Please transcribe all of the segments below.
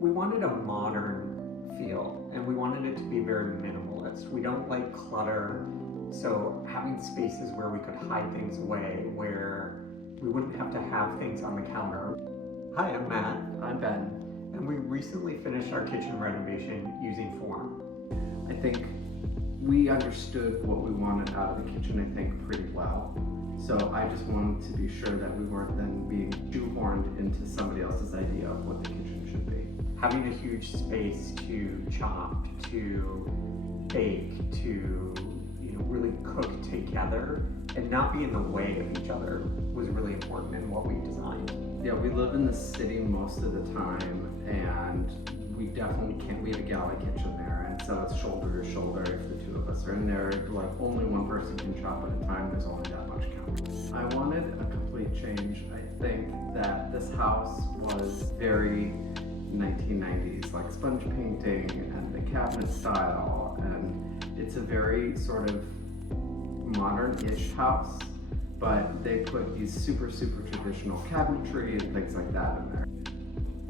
We wanted a modern feel, and we wanted it to be very minimalist. We don't like clutter, so having spaces where we could hide things away, where we wouldn't have to have things on the counter. Hi, I'm Matt. I'm Ben. And we recently finished our kitchen renovation using form. I think we understood what we wanted out of the kitchen, I think, pretty well. So I just wanted to be sure that we weren't then being shoehorned into somebody else's idea of what the kitchen should be. Having a huge space to chop, to bake, to really cook together and not be in the way of each other was really important in what we designed. Yeah, we live in the city most of the time, and we definitely can't. We have a galley kitchen there, and so it's shoulder to shoulder if the two of us are in there. Like only one person can chop at a time. There's only that much counter. I wanted a complete change. I think that this house was very 1990s, like sponge painting and the cabinet style, and it's a very sort of modern-ish house, but they put these super traditional cabinetry and things like that in there.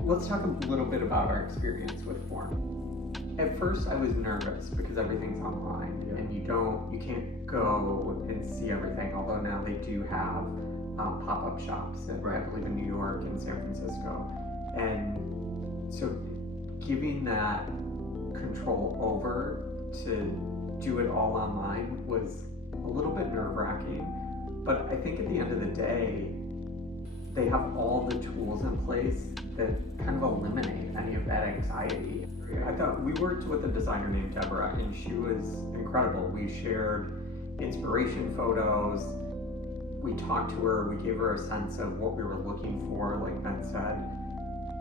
Let's talk a little bit about our experience with form. At first I was nervous because everything's online, and you can't go and see everything, although now they do have pop-up shops I believe in New York and San Francisco. And so giving that control over to do it all online was a little bit nerve-wracking, but I think at the end of the day, they have all the tools in place that kind of eliminate any of that anxiety. I thought we worked with a designer named Deborah, and she was incredible. We shared inspiration photos, we talked to her, we gave her a sense of what we were looking for, like Ben said,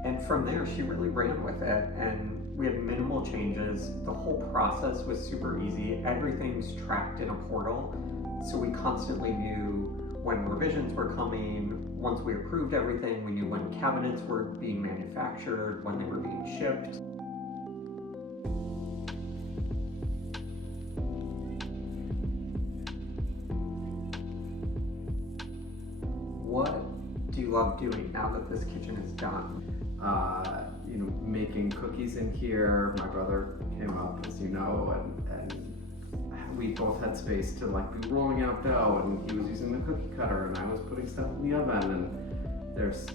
and from there she really ran with it, and we had minimal changes. The whole process was super easy. Everything's tracked in a portal, so we constantly knew when revisions were coming. Once we approved everything, we knew when cabinets were being manufactured, when they were being shipped. What do you love doing now that this kitchen is done? Making cookies in here. My brother came up, as you know, and we both had space to be rolling out dough, and he was using the cookie cutter, and I was putting stuff in the oven, and there's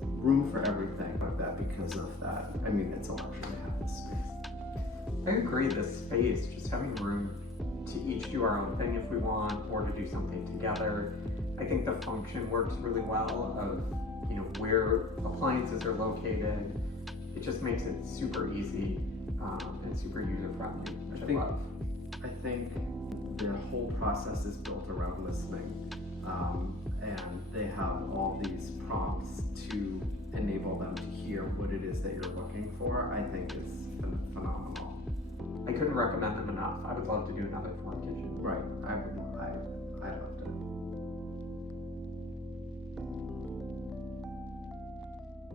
room for everything like that because of that. I mean, it's a luxury to have this space. I agree, this space, just having room to each do our own thing if we want, or to do something together. I think the function works really well of where appliances are located. It just makes it super easy and super user-friendly, which I love. I think the whole process is built around listening, and they have all these prompts to enable them to hear what it is that you're looking for. I think is phenomenal. I couldn't recommend them enough. I would love to do another form kitchen. Right, I loved it.